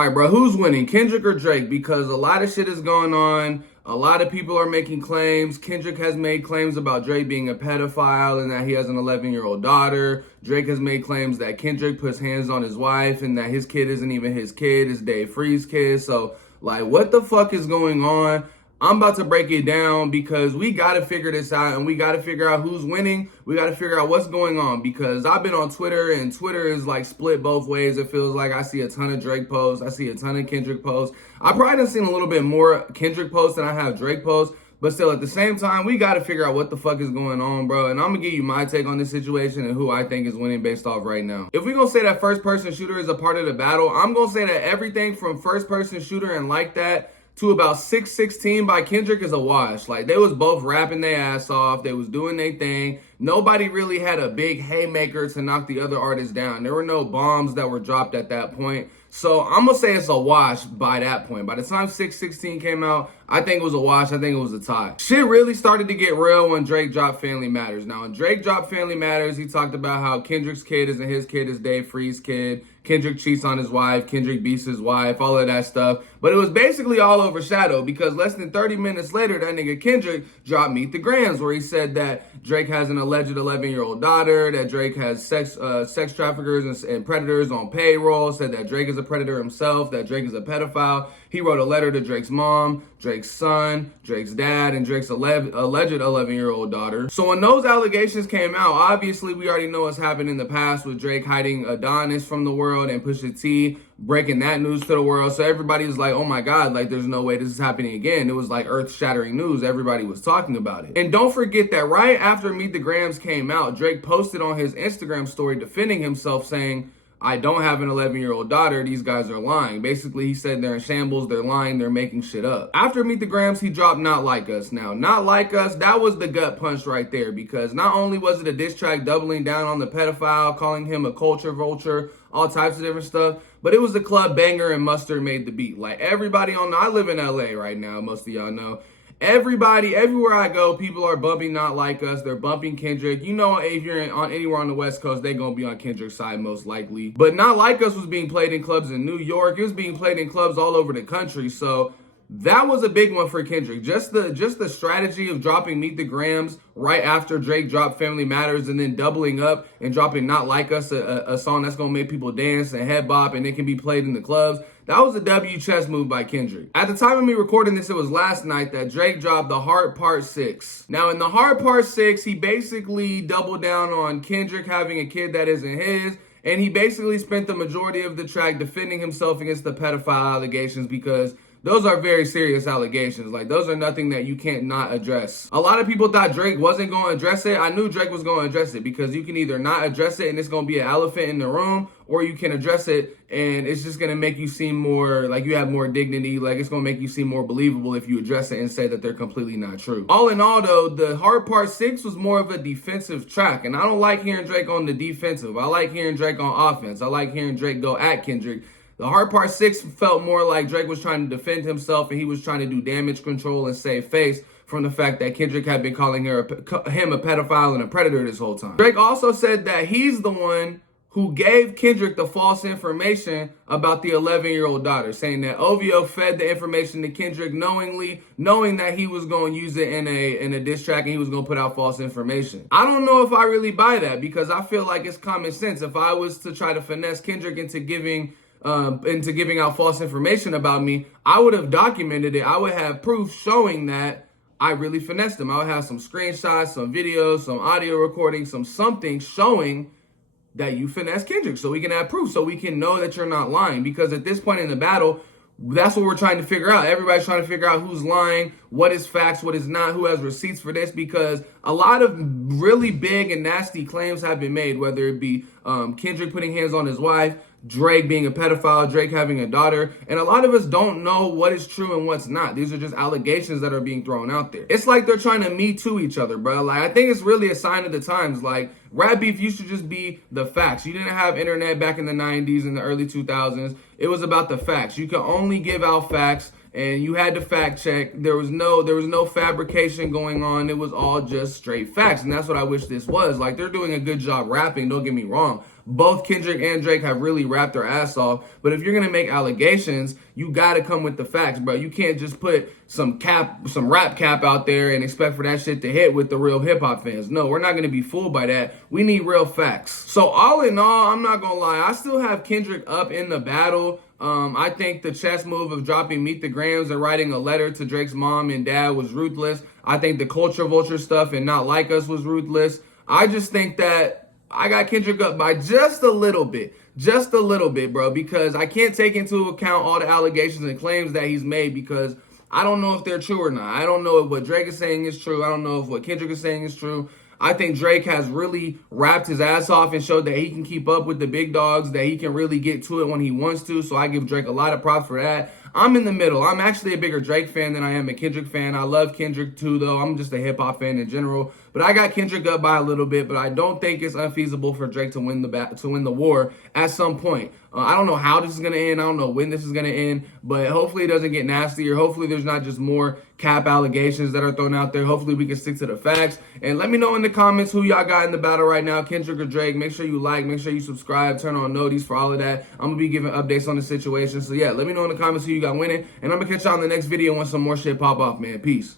All right, bro, who's winning, Kendrick or Drake? Because a lot of shit is going on. A lot of people are making claims. Kendrick has made claims about Drake being a pedophile and that he has an 11-year-old daughter. Drake has made claims that Kendrick puts hands on his wife and that his kid isn't even his kid, it's Dave Free's kid. So, like, what the fuck is going on? I'm about to break it down because we got to figure this out and we got to figure out who's winning. We got to figure out what's going on because I've been on Twitter and Twitter is like split both ways. It feels like I see a ton of Drake posts. I see a ton of Kendrick posts. I probably done seen a little bit more Kendrick posts than I have Drake posts. But still, at the same time, we got to figure out what the fuck is going on, bro. And I'm going to give you my take on this situation and who I think is winning based off right now. If we're going to say that first-person shooter is a part of the battle, I'm going to say that everything from first-person shooter and like that to about 616 by Kendrick is a wash. Like, they was both rapping their ass off. They was doing their thing. Nobody really had a big haymaker to knock the other artists down. There were no bombs that were dropped at that point. So I'm going to say it's a wash by that point. By the time 616 came out, I think it was a wash. I think it was a tie. Shit really started to get real when Drake dropped Family Matters. Now, when Drake dropped Family Matters, he talked about how Kendrick's kid isn't his kid, it's Dave Free's kid. Kendrick cheats on his wife. Kendrick beats his wife. All of that stuff. But it was basically all overshadowed because less than 30 minutes later, that nigga Kendrick dropped Meet the Grams, where he said that Drake has an alleged 11-year-old daughter, that Drake has sex traffickers and predators on payroll, said that Drake is a predator himself, that Drake is a pedophile. He wrote a letter to Drake's mom, Drake's son, Drake's dad, and Drake's alleged 11-year-old daughter. So when those allegations came out, obviously we already know what's happened in the past with Drake hiding Adonis from the world and Pusha T breaking that news to the world. So everybody was like, oh my God, like there's no way this is happening again. It was like earth-shattering news. Everybody was talking about it. And don't forget that right after Meet the Grams came out, Drake posted on his Instagram story defending himself saying, I don't have an 11-year-old daughter. These guys are lying. Basically, he said they're in shambles. They're lying. They're making shit up. After Meet the Grams, he dropped Not Like Us. Now, Not Like Us, that was the gut punch right there because not only was it a diss track doubling down on the pedophile, calling him a culture vulture, all types of different stuff, but it was a club banger and Mustard made the beat. Like everybody I live in LA right now, most of y'all know. Everybody, everywhere I go, people are bumping Not Like Us. They're bumping Kendrick. You know, if you're on anywhere on the West Coast, they're going to be on Kendrick's side most likely. But Not Like Us was being played in clubs in New York. It was being played in clubs all over the country. So that was a big one for Kendrick. Just the strategy of dropping Meet the Grams right after Drake dropped Family Matters and then doubling up and dropping Not Like Us, a song that's going to make people dance and head bop and it can be played in the clubs. That was a W chess move by Kendrick. At the time of me recording this, it was last night that Drake dropped The Heart Part 6. Now, in The Heart Part 6, he basically doubled down on Kendrick having a kid that isn't his, and he basically spent the majority of the track defending himself against the pedophile allegations because those are very serious allegations. Like, those are nothing that you can't not address. A lot of people thought Drake wasn't going to address it. I knew Drake was going to address it because you can either not address it and it's going to be an elephant in the room, or you can address it and it's just going to make you seem more like you have more dignity. Like, it's going to make you seem more believable if you address it and say that they're completely not true. All in all, though, The Hard Part 6 was more of a defensive track. And I don't like hearing Drake on the defensive. I like hearing Drake on offense. I like hearing Drake go at Kendrick. The Hard Part 6 felt more like Drake was trying to defend himself and he was trying to do damage control and save face from the fact that Kendrick had been calling him a pedophile and a predator this whole time. Drake also said that he's the one who gave Kendrick the false information about the 11-year-old daughter, saying that OVO fed the information to Kendrick knowingly, knowing that he was going to use it in a diss track and he was going to put out false information. I don't know if I really buy that because I feel like it's common sense. If I was to try to finesse Kendrick into giving out false information about me, I would have documented it. I would have proof showing that I really finessed him. I would have some screenshots, some videos, some audio recordings, something showing that you finessed Kendrick so we can have proof, so we can know that you're not lying. Because at this point in the battle, that's what we're trying to figure out. Everybody's trying to figure out who's lying, what is facts, what is not, who has receipts for this, because a lot of really big and nasty claims have been made, whether it be Kendrick putting hands on his wife, Drake being a pedophile, Drake having a daughter, and a lot of us don't know what is true and what's not. These are just allegations that are being thrown out there. It's like they're trying to Me Too each other, bro. Like, I think it's really a sign of the times. Like, rap beef used to just be the facts. You didn't have internet back in the 90s and the early 2000s. It was about the facts. You could only give out facts, and you had to fact check. There was no fabrication going on. It was all just straight facts, and that's what I wish this was. Like, they're doing a good job rapping, don't get me wrong, both Kendrick and Drake have really rapped their ass off. But if you're gonna make allegations, you gotta come with the facts, bro. You can't just put some rap cap out there and expect for that shit to hit with the real hip hop fans. No, we're not gonna be fooled by that. We need real facts. So all in all, I'm not gonna lie, I still have Kendrick up in the battle. I think the chess move of dropping Meet the Grams and writing a letter to Drake's mom and dad was ruthless. I think the culture vulture stuff and Not Like Us was ruthless. I just think that I got Kendrick up by just a little bit. Just a little bit, bro, because I can't take into account all the allegations and claims that he's made because I don't know if they're true or not. I don't know if what Drake is saying is true. I don't know if what Kendrick is saying is true. I think Drake has really rapped his ass off and showed that he can keep up with the big dogs, that he can really get to it when he wants to. So I give Drake a lot of props for that. I'm in the middle. I'm actually a bigger Drake fan than I am a Kendrick fan. I love Kendrick too, though. I'm just a hip hop fan in general. But I got Kendrick up by a little bit, but I don't think it's unfeasible for Drake to win the war at some point. I don't know how this is going to end. I don't know when this is going to end, but hopefully it doesn't get nastier. Hopefully there's not just more cap allegations that are thrown out there. Hopefully we can stick to the facts. And let me know in the comments who y'all got in the battle right now, Kendrick or Drake. Make sure you like, make sure you subscribe, turn on noties for all of that. I'm going to be giving updates on the situation. So yeah, let me know in the comments who you got winning. And I'm going to catch y'all in the next video when some more shit pop off, man. Peace.